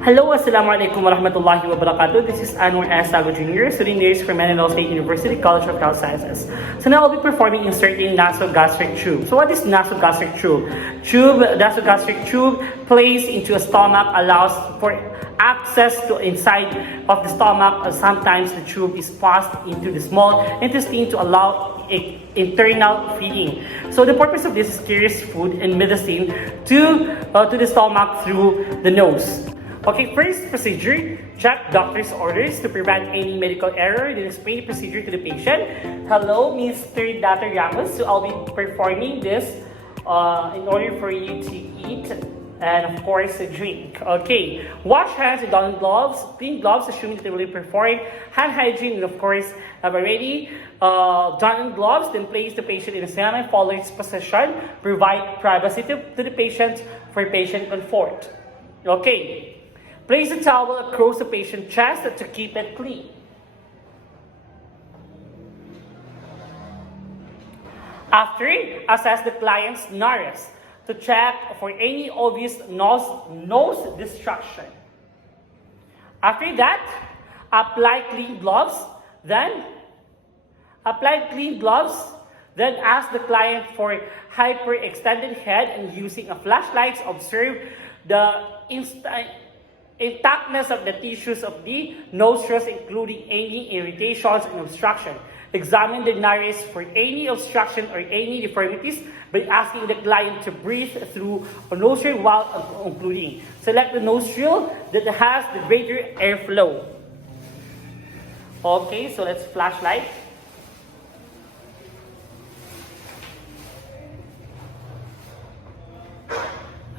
Hello, Assalamualaikum warahmatullahi wabarakatuh. This is Anwar S. Sago Jr., student nurse from Manila State University College of Health Sciences. So now I'll be performing inserting nasogastric tube. So what is nasogastric tube? Nasogastric tube placed into a stomach allows for access to inside of the stomach. Sometimes the tube is passed into the small intestine to allow internal feeding. So the purpose of this is carries food and medicine to the stomach through the nose. Okay, first procedure, check doctor's orders to prevent any medical error. Then explain the procedure to the patient. Hello, Mr. Dr. Ramos. So I'll be performing this in order for you to eat and of course drink. Okay, wash hands with don gloves, clean gloves, assuming that they will be performed. Hand hygiene, and of course, have already done gloves. Then place the patient in a semi-forward position. Provide privacy to the patient for patient comfort. Okay. Place a towel across the patient's chest to keep it clean. After, assess the client's nares to check for any obvious nose destruction. After that, apply clean gloves. Then ask the client for hyperextended head and using a flashlight, observe the intactness of the tissues of the nostrils, including any irritations and obstruction. Examine the nares for any obstruction or any deformities by asking the client to breathe through a nostril while concluding. Select the nostril that has the greater airflow. Okay, so let's flashlight.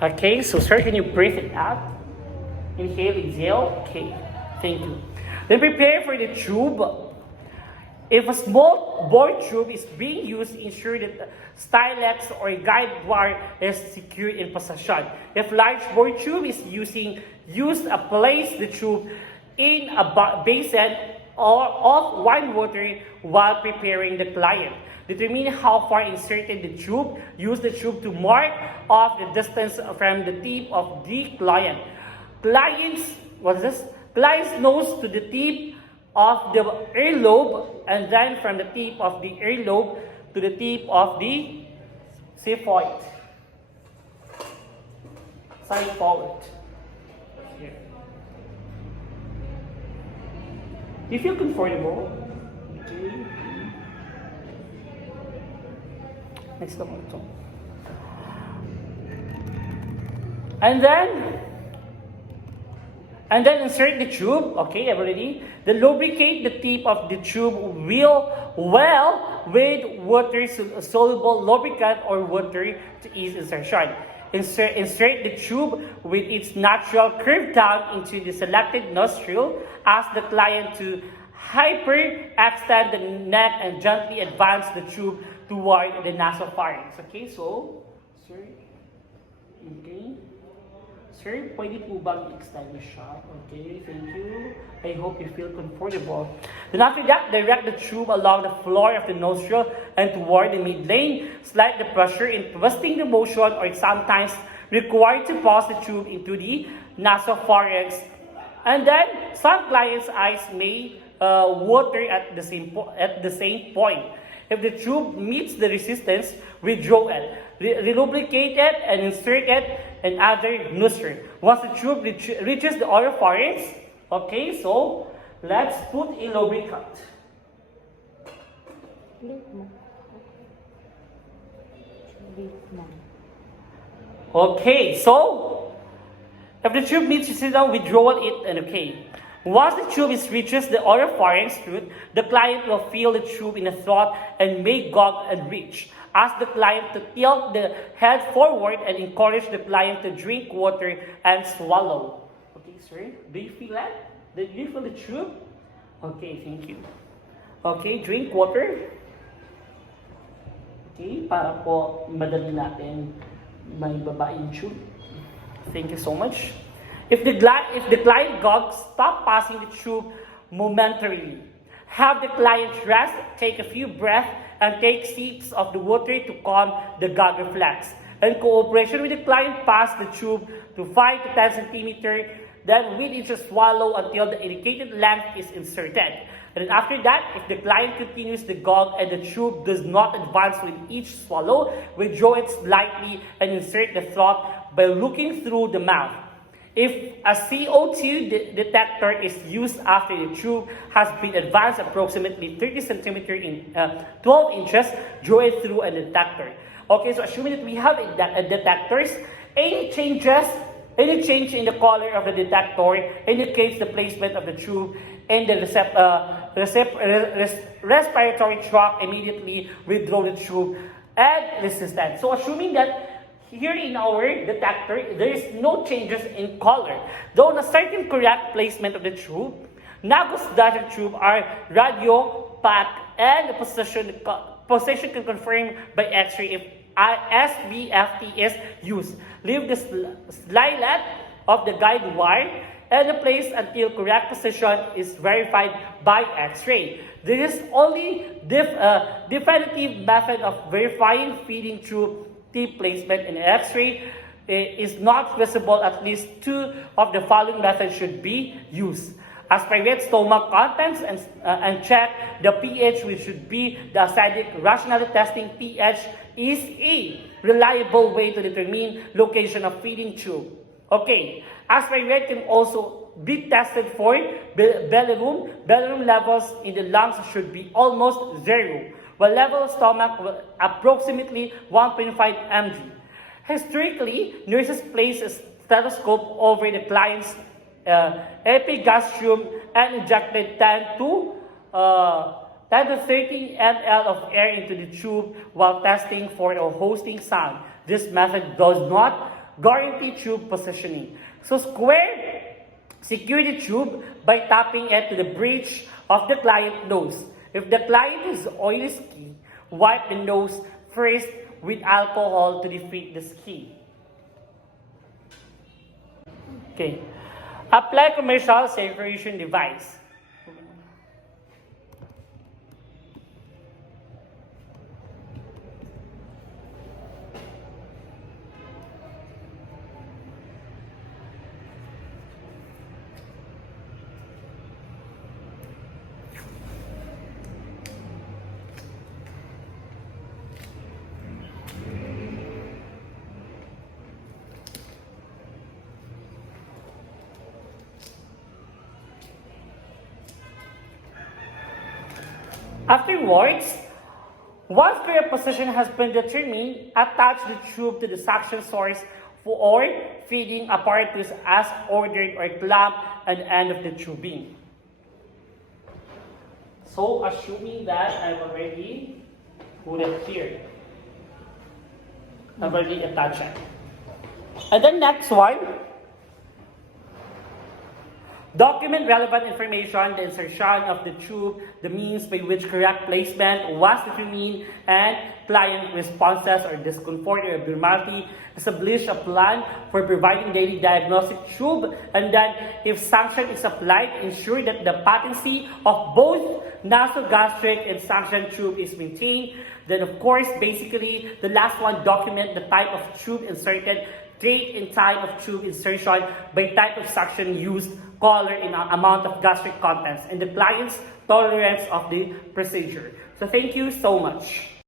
Okay, so sir, can you breathe it out? Inhale, exhale. Okay, thank you. Then prepare for the tube. If a small bore tube is being used, ensure that the stylex or guide wire is secured in position. If large bore tube is used, place the tube in a basin or of warm water while preparing the client. Determine how far inserted the tube. Use the tube to mark off the distance from the tip of the client. Client's nose to the tip of the earlobe, and then from the tip of the earlobe to the tip of the xiphoid. Side forward. Here. Do you feel comfortable? Okay. Next one. And then insert the tube. Okay, everybody. Then lubricate the tip of the tube well with water-soluble lubricant or water to ease insertion. Insert the tube with its natural curve down into the selected nostril. Ask the client to hyperextend the neck and gently advance the tube toward the nasopharynx. Okay, so, sir, okay. Sir, pwede po bang extend siya? Okay, thank you. I hope you feel comfortable. Then after that, direct the tube along the floor of the nostril and toward the mid-lane. Slide the pressure in twisting the motion, or sometimes required to pass the tube into the nasopharynx. And then, some clients' eyes may water at the same point. If the tube meets the resistance, withdraw it. Relubricate it and insert it in other nostril. Once the tube reaches the oropharynx, okay, so let's put a lubricant. Okay, so if the tube meets resistance, withdraw it and okay. Once the tube reaches the oropharynx root, the client will feel the tube in the throat and may gog and retch. Ask the client to tilt the head forward and encourage the client to drink water and swallow. Okay, sir, do you feel that? Do you feel the tube? Okay, thank you. Okay, drink water. Okay, para po madali natin may baba yung tube. Thank you so much. If the client gogs, stop passing the tube momentarily. Have the client rest, take a few breaths, and take sips of the water to calm the gag reflex. And cooperation with the client, pass the tube to 5 to 10 centimeter then within to swallow until the indicated length is inserted. And then after that, if the client continues the gulp and the tube does not advance with each swallow, withdraw it slightly and insert the throat by looking through the mouth. If a CO2 detector is used after the tube has been advanced approximately 30 centimeters in 12 inches, draw it through a detector. Okay, so assuming that we have detectors, any change in the color of the detector indicates the placement of the tube in the respiratory tract. Immediately withdraw the tube and resistance. So assuming that here in our detector, there is no changes in color. Though a certain correct placement of the tube, Nagus data tube are radio packed and the position can confirm by X-ray if SBFT is used. Leave the slilet of the guide wire and the place until correct position is verified by X-ray. There is only definitive method of verifying feeding tube tip placement in X-ray is not visible. At least two of the following methods should be used. Aspirate stomach contents and check the pH, which should be the acidic rationality testing. pH is a reliable way to determine location of feeding tube. Okay, aspirate can also be tested for belly room. Belly room levels in the lungs should be almost zero, while level of stomach approximately 1.5 mg. Historically, nurses place a stethoscope over the client's epigastrium and injected 10 to 30 ml of air into the tube while testing for a hosting sound. This method does not guarantee tube positioning. So secure the tube by tapping it to the bridge of the client nose. If the client is oily skin, wipe the nose first with alcohol to defeat the skin. Okay. Apply commercial saturation device. Afterwards, once correct position has been determined, attach the tube to the suction source for feeding apparatus as ordered or clamp at the end of the tubing. So, assuming that I've already put it here, I've already attached it. And then next one, document relevant information, the insertion of the tube, the means by which correct placement was determined, and client responses or discomfort or abnormality. Establish a plan for providing daily diagnostic tube, and then if sanction is applied, ensure that the patency of both nasogastric and suction tube is maintained. Then of course, basically, the last one, document the type of tube inserted, date and time of tube insertion by type of suction used, color, and amount of gastric contents, and the client's tolerance of the procedure. So thank you so much.